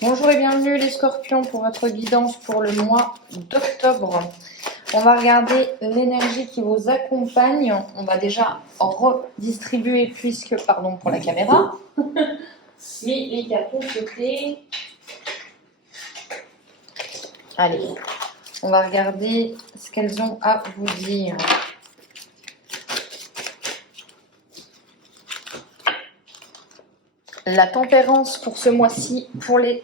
Bonjour et bienvenue les scorpions pour votre guidance pour le mois d'octobre. On va regarder l'énergie qui vous accompagne. On va déjà redistribuer puisque, pardon pour la caméra, mais les cartons sautés. Allez, on va regarder ce qu'elles ont à vous dire. La tempérance pour ce mois-ci, pour les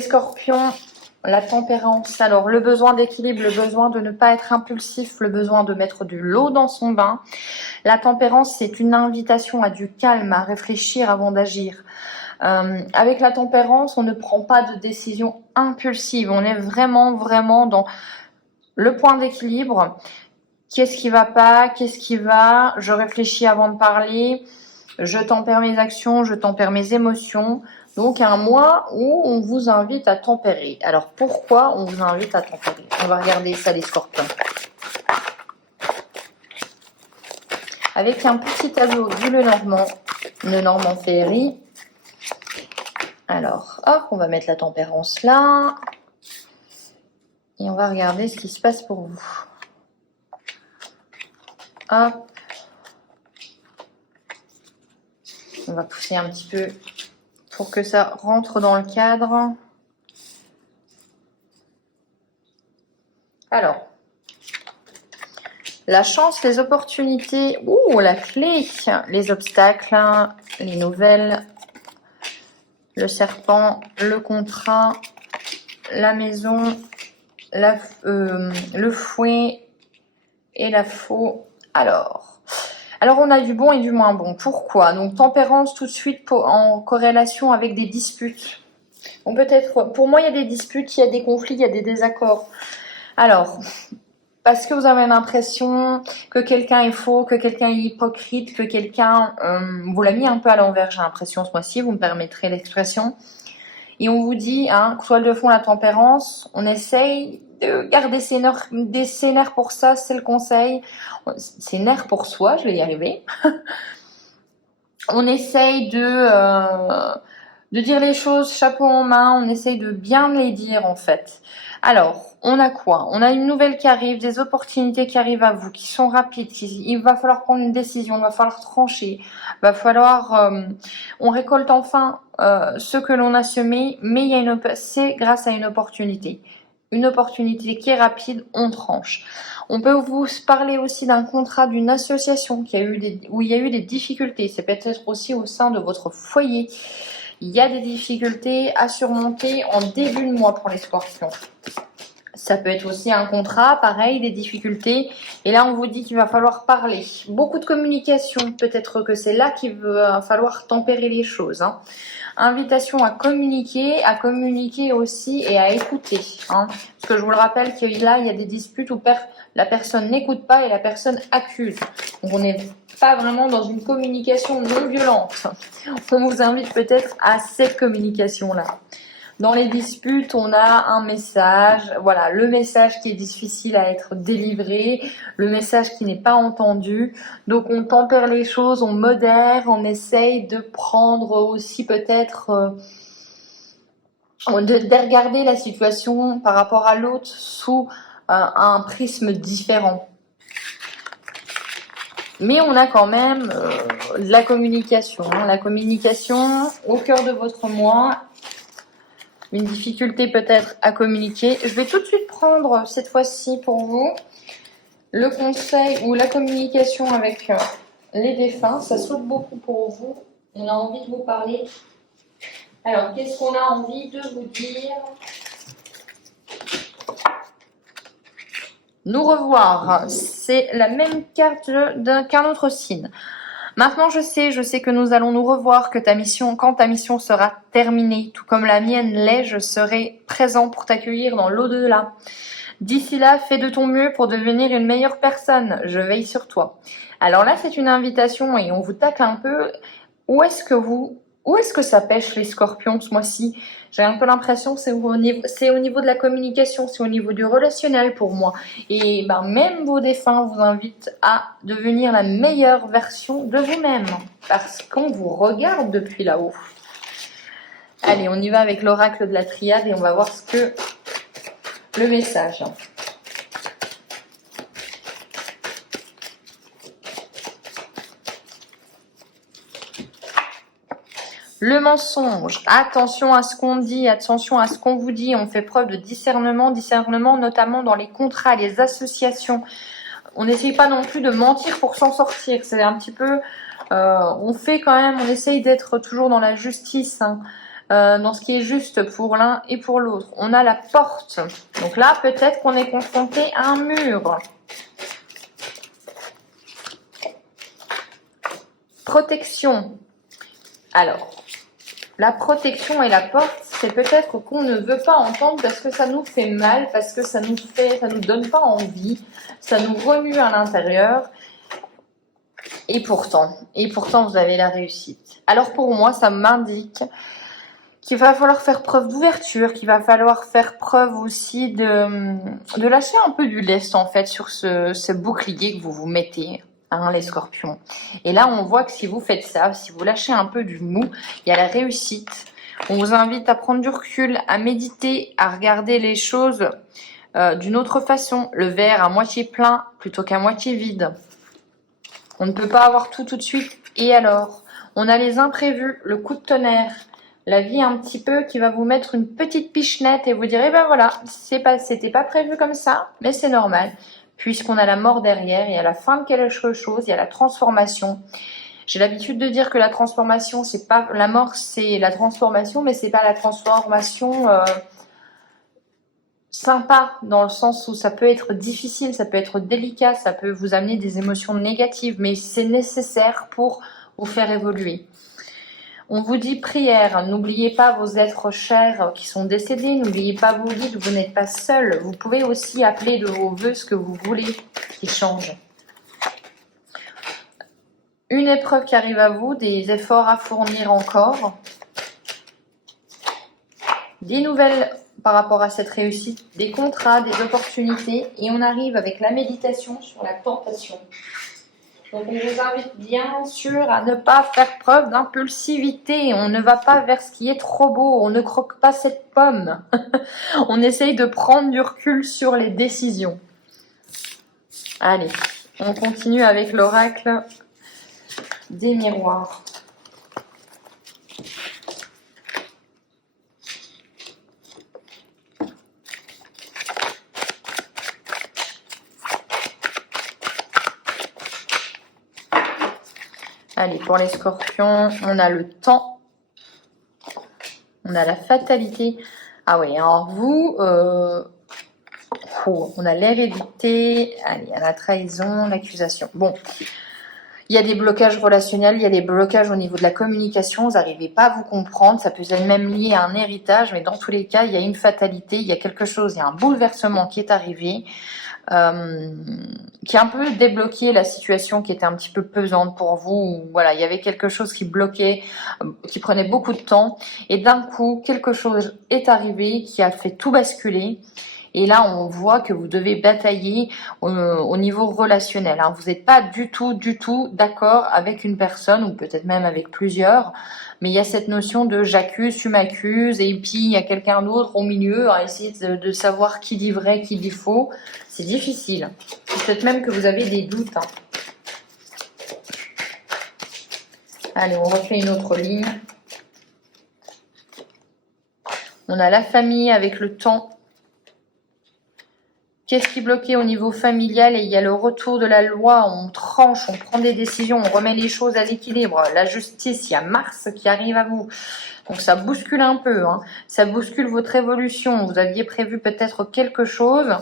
scorpions, la tempérance. Alors, le besoin d'équilibre, le besoin de ne pas être impulsif, le besoin de mettre de l'eau dans son bain. La tempérance, c'est une invitation à du calme, à réfléchir avant d'agir. Avec la tempérance, on ne prend pas de décision impulsive. On est vraiment dans le point d'équilibre. Qu'est-ce qui va pas? Qu'est-ce qui va? Je réfléchis avant de parler. Je tempère mes actions, je tempère mes émotions. Donc un mois où on vous invite à tempérer. Alors pourquoi on vous invite à tempérer? On va regarder ça les scorpions. Avec un petit tableau du Lenormand Féerie. Alors hop, on va mettre la tempérance là. Et on va regarder ce qui se passe pour vous. Hop. On va pousser un petit peu pour que ça rentre dans le cadre. Alors, la chance, les opportunités, la clé, les obstacles, les nouvelles, le serpent, le contrat, la maison, le fouet et la faux. Alors, on a du bon et du moins bon. Pourquoi? Donc, tempérance tout de suite en corrélation avec des disputes. Bon, peut-être, pour moi, il y a des disputes, il y a des conflits, il y a des désaccords. Alors, parce que vous avez l'impression que quelqu'un est faux, que quelqu'un est hypocrite, que quelqu'un vous l'a mis un peu à l'envers, j'ai l'impression ce mois-ci, vous me permettrez l'expression. Et on vous dit, toile de fond, la tempérance, on essaye de garder ses nerfs pour ça, c'est le conseil. Ses nerfs pour soi, je vais y arriver. On essaye de dire les choses chapeau en main, on essaye de bien les dire en fait. Alors, on a quoi? On a une nouvelle qui arrive, des opportunités qui arrivent à vous, qui sont rapides, il va falloir prendre une décision, il va falloir trancher, il va falloir... on récolte enfin ce que l'on a semé, mais c'est grâce à une opportunité. Une opportunité qui est rapide, on tranche. On peut vous parler aussi d'un contrat, d'une association où il y a eu des difficultés. C'est peut-être aussi au sein de votre foyer. Il y a des difficultés à surmonter en début de mois pour les scorpions. Ça peut être aussi un contrat, pareil, des difficultés. Et là, on vous dit qu'il va falloir parler. Beaucoup de communication. Peut-être que c'est là qu'il va falloir tempérer les choses. Invitation à communiquer aussi et à écouter. Parce que je vous le rappelle que là, il y a des disputes où la personne n'écoute pas et la personne accuse. Donc, on n'est pas vraiment dans une communication non violente. On vous invite peut-être à cette communication-là. Dans les disputes, on a un message, voilà, le message qui est difficile à être délivré, le message qui n'est pas entendu. Donc on tempère les choses, on modère, on essaye de prendre aussi peut-être, de regarder la situation par rapport à l'autre sous un prisme différent. Mais on a quand même la communication au cœur de votre mois. Une difficulté peut-être à communiquer. Je vais tout de suite prendre cette fois-ci pour vous le conseil ou la communication avec les défunts. Ça saute beaucoup pour vous. On a envie de vous parler. Alors, qu'est-ce qu'on a envie de vous dire? Nous revoir. C'est la même carte qu'un autre signe. Maintenant, je sais que nous allons nous revoir, que quand ta mission sera terminée, tout comme la mienne l'est, je serai présent pour t'accueillir dans l'au-delà. D'ici là, fais de ton mieux pour devenir une meilleure personne. Je veille sur toi. Alors là, c'est une invitation et on vous tacle un peu. Où est-ce que ça pêche les scorpions ce mois-ci? J'ai un peu l'impression que c'est au niveau de la communication, c'est au niveau du relationnel pour moi. Et même vos défunts vous invitent à devenir la meilleure version de vous-même. Parce qu'on vous regarde depuis là-haut. Allez, on y va avec l'oracle de la triade et on va voir ce que le message. Le mensonge, attention à ce qu'on dit, attention à ce qu'on vous dit. On fait preuve de discernement notamment dans les contrats, les associations. On n'essaye pas non plus de mentir pour s'en sortir. C'est un petit peu, on fait quand même, on essaye d'être toujours dans la justice, hein, dans ce qui est juste pour l'un et pour l'autre. On a la porte. Donc là, peut-être qu'on est confronté à un mur. Protection. Alors, la protection et la porte, c'est peut-être qu'on ne veut pas entendre parce que ça nous fait mal, parce que ça nous donne pas envie, ça nous remue à l'intérieur. Et pourtant, vous avez la réussite. Alors pour moi, ça m'indique qu'il va falloir faire preuve d'ouverture, qu'il va falloir faire preuve aussi de lâcher un peu du lest en fait sur ce bouclier que vous vous mettez. Hein, les scorpions. Et là, on voit que si vous faites ça, si vous lâchez un peu du mou, il y a la réussite. On vous invite à prendre du recul, à méditer, à regarder les choses d'une autre façon. Le verre à moitié plein plutôt qu'à moitié vide. On ne peut pas avoir tout de suite. Et alors, on a les imprévus, le coup de tonnerre, la vie un petit peu qui va vous mettre une petite pichenette et vous dire, eh ben voilà, c'était pas prévu comme ça, mais c'est normal. Puisqu'on a la mort derrière, et à la fin de quelque chose, il y a la transformation. J'ai l'habitude de dire que la transformation, c'est pas la mort, c'est la transformation, mais c'est pas la transformation sympa, dans le sens où ça peut être difficile, ça peut être délicat, ça peut vous amener des émotions négatives, mais c'est nécessaire pour vous faire évoluer. On vous dit prière, n'oubliez pas vos êtres chers qui sont décédés, n'oubliez pas vos guides, vous n'êtes pas seul. Vous pouvez aussi appeler de vos voeux ce que vous voulez qui change. Une épreuve qui arrive à vous, des efforts à fournir encore. Des nouvelles par rapport à cette réussite, des contrats, des opportunités. Et on arrive avec la méditation sur la tentation. Donc on vous invite bien sûr à ne pas faire preuve d'impulsivité. On ne va pas vers ce qui est trop beau. On ne croque pas cette pomme. On essaye de prendre du recul sur les décisions. Allez, on continue avec l'oracle des miroirs. Allez, pour les scorpions, on a le temps. On a la fatalité. Ah oui, alors vous, on a l'hérédité. Allez, il y a la trahison, l'accusation. Bon, il y a des blocages relationnels, il y a des blocages au niveau de la communication. Vous n'arrivez pas à vous comprendre. Ça peut être même lié à un héritage, mais dans tous les cas, il y a une fatalité, il y a quelque chose, il y a un bouleversement qui est arrivé. Qui a un peu débloqué la situation qui était un petit peu pesante pour vous. Où, voilà, il y avait quelque chose qui bloquait, qui prenait beaucoup de temps. Et d'un coup, quelque chose est arrivé qui a fait tout basculer. Et là, on voit que vous devez batailler au niveau relationnel. Hein. Vous n'êtes pas du tout d'accord avec une personne, ou peut-être même avec plusieurs. Mais il y a cette notion de j'accuse, tu m'accuses, et puis il y a quelqu'un d'autre au milieu à essayer de savoir qui dit vrai, qui dit faux. C'est difficile. Peut-être même que vous avez des doutes. Hein. Allez, on refait une autre ligne. On a la famille avec le temps. Qu'est-ce qui bloquait au niveau familial? Et il y a le retour de la loi, on tranche, on prend des décisions, on remet les choses à l'équilibre. La justice, il y a Mars qui arrive à vous. Donc ça bouscule un peu, hein. Ça bouscule votre évolution. Vous aviez prévu peut-être quelque chose.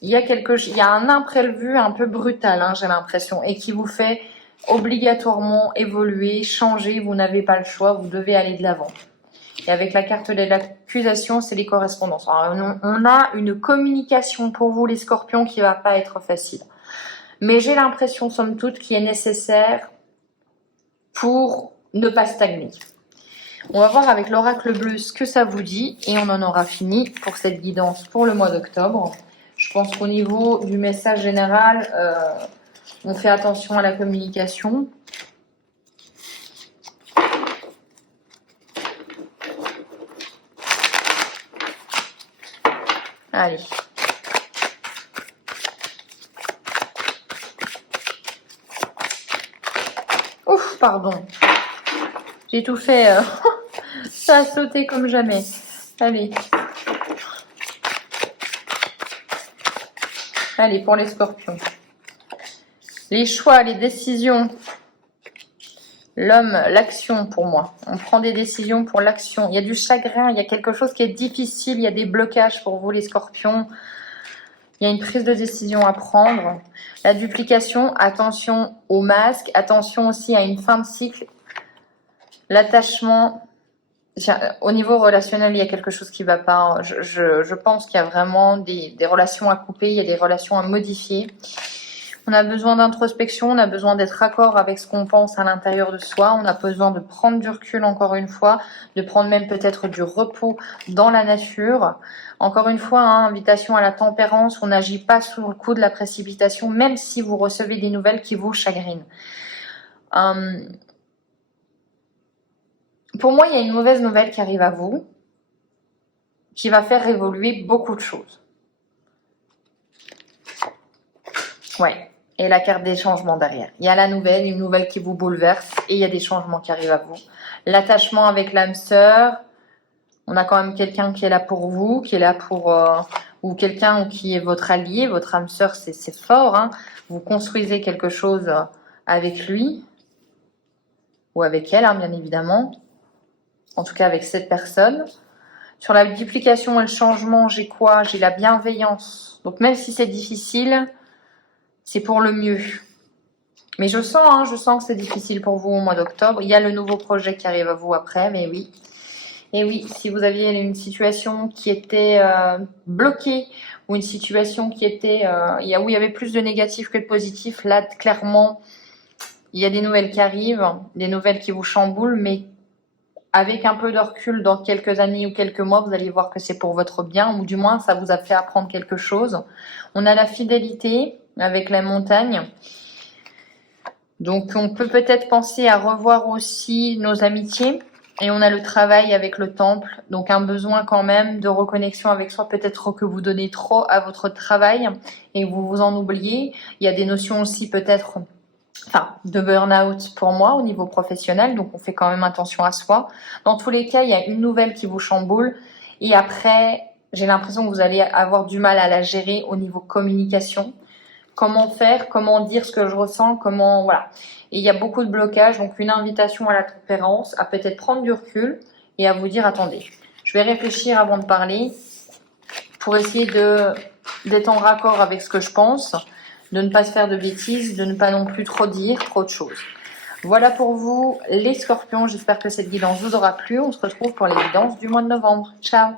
Il y a un imprévu un peu brutal, hein, j'ai l'impression, et qui vous fait obligatoirement évoluer, changer. Vous n'avez pas le choix, vous devez aller de l'avant. Et avec la carte de l'accusation, c'est les correspondances. Alors, on a une communication pour vous, les scorpions, qui va pas être facile. Mais j'ai l'impression, somme toute, qui est nécessaire pour ne pas stagner. On va voir avec l'oracle bleu ce que ça vous dit. Et on en aura fini pour cette guidance pour le mois d'octobre. Je pense qu'au niveau du message général, on fait attention à la communication. Allez. Ouf, pardon. J'ai tout fait. Ça a sauté comme jamais. Allez. Allez, pour les scorpions. Les choix, les décisions. L'homme, l'action pour moi. On prend des décisions pour l'action. Il y a du chagrin, il y a quelque chose qui est difficile, il y a des blocages pour vous les scorpions. Il y a une prise de décision à prendre. La duplication, attention au masque, attention aussi à une fin de cycle. L'attachement, au niveau relationnel, il y a quelque chose qui ne va pas. Je pense qu'il y a vraiment des relations à couper, il y a des relations à modifier. On a besoin d'introspection, on a besoin d'être raccord avec ce qu'on pense à l'intérieur de soi, on a besoin de prendre du recul encore une fois, de prendre même peut-être du repos dans la nature. Encore une fois, invitation à la tempérance, on n'agit pas sous le coup de la précipitation, même si vous recevez des nouvelles qui vous chagrinent. Pour moi, il y a une mauvaise nouvelle qui arrive à vous, qui va faire évoluer beaucoup de choses. Ouais. Et la carte des changements derrière. Il y a la nouvelle, une nouvelle qui vous bouleverse et il y a des changements qui arrivent à vous. L'attachement avec l'âme sœur, on a quand même quelqu'un qui est là pour vous, qui est là pour... ou quelqu'un qui est votre allié, votre âme sœur, c'est fort. Hein. Vous construisez quelque chose avec lui ou avec elle, hein, bien évidemment. En tout cas avec cette personne. Sur la duplication et le changement, j'ai quoi? J'ai la bienveillance. Donc même si c'est difficile... c'est pour le mieux. Mais je sens que c'est difficile pour vous au mois d'octobre. Il y a le nouveau projet qui arrive à vous après, mais oui. Et oui, si vous aviez une situation qui était bloquée ou une situation qui était où il y avait plus de négatif que de positif, là, clairement, il y a des nouvelles qui arrivent, des nouvelles qui vous chamboulent, mais avec un peu de recul, dans quelques années ou quelques mois, vous allez voir que c'est pour votre bien, ou du moins, ça vous a fait apprendre quelque chose. On a la fidélité avec la montagne. Donc, on peut peut-être penser à revoir aussi nos amitiés. Et on a le travail avec le temple. Donc, un besoin quand même de reconnexion avec soi. Peut-être que vous donnez trop à votre travail et vous vous en oubliez. Il y a des notions aussi peut-être de burn-out pour moi au niveau professionnel. Donc, on fait quand même attention à soi. Dans tous les cas, il y a une nouvelle qui vous chamboule. Et après, j'ai l'impression que vous allez avoir du mal à la gérer au niveau communication. Comment faire, comment dire ce que je ressens, comment... Voilà. Et il y a beaucoup de blocages, donc une invitation à la tempérance, à peut-être prendre du recul et à vous dire, attendez, je vais réfléchir avant de parler pour essayer d'être en raccord avec ce que je pense, de ne pas se faire de bêtises, de ne pas non plus trop dire trop de choses. Voilà pour vous les scorpions, j'espère que cette guidance vous aura plu. On se retrouve pour les guidances du mois de novembre. Ciao!